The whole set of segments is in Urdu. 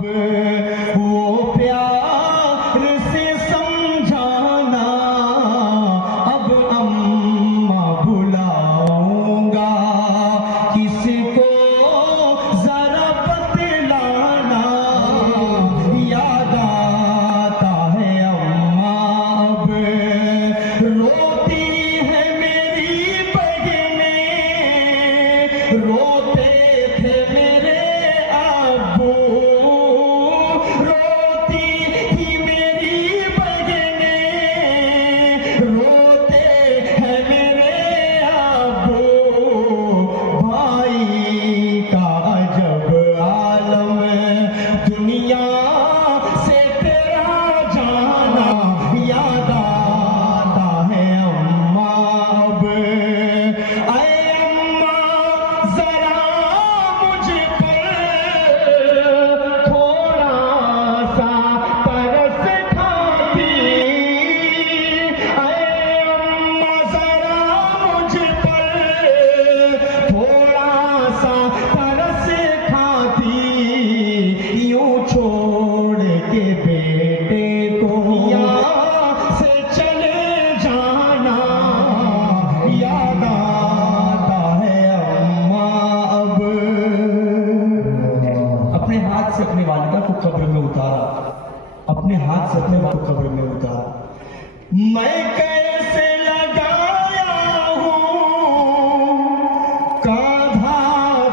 وہ پیار سے سمجھانا اب اماں بلاؤں گا کس کو ذرا بتلانا یاد آتا ہے اماں اب روتی ہے میری بہنیں روتے تھے میرے ابو اپنے والدہ کو قبر میں اتارا اپنے ہاتھ سے اپنے والدہ کو قبر میں اتارا میں کیسے لگایا ہوں کاندھا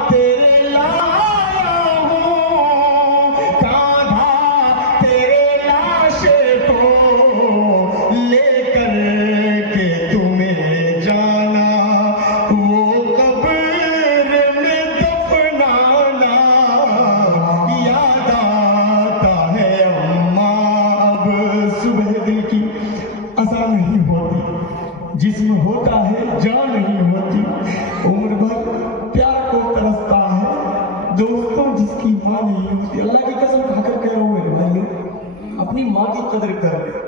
تیرے لایا ہوں کاندھا تیرے لاش کو لے کر کے تمہیں جانا وہ قبر میں دفنانا دل کی عزا نہیں ہوتی جسم ہوتا ہے جان نہیں ہوتی عمر بھر پیار کو ترستا ہے دوستوں جس کی ماں نہیں ہوتی اللہ کی قسم کھا کر کہہ رہا ہوں میرے بھائی اپنی ماں کی قدر کر لے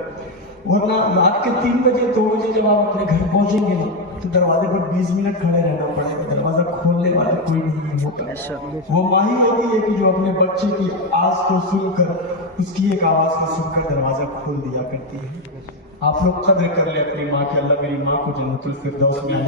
ورنہ رات کے 3 بجے 2 بجے جب آپ اپنے گھر پہنچیں گے نا تو دروازے پر 20 منٹ کھڑے رہنا پڑے گا دروازہ کھولنے والا کوئی نہیں ہوتا وہ ماں ہی ہوتی ہے کہ جو اپنے بچے کی آواز کو سن کر اس کی ایک آواز کو سن کر دروازہ کھول دیا کرتی ہے آپ لوگ قدر کر لیں اپنی ماں کے اللہ میری ماں کو جنت الفردوس میں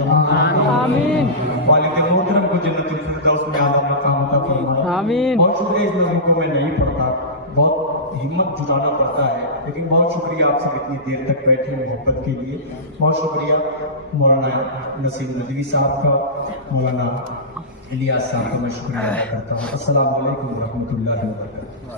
آمین والد محترم کو جنت الفردوس میں اعلیٰ مقام عطا فرمائے آمین بہت شکریہ اس نظم کو میں نہیں پڑھتا بہت ہمت جٹانا پڑتا ہے لیکن بہت شکریہ آپ سے اتنی دیر تک بیٹھے محبت کے لیے بہت شکریہ مولانا نصیر ندوی صاحب کا مولانا الیاس صاحب کا میں شکریہ ادا کرتا ہوں السلام علیکم ورحمۃ اللہ وبرکاتہ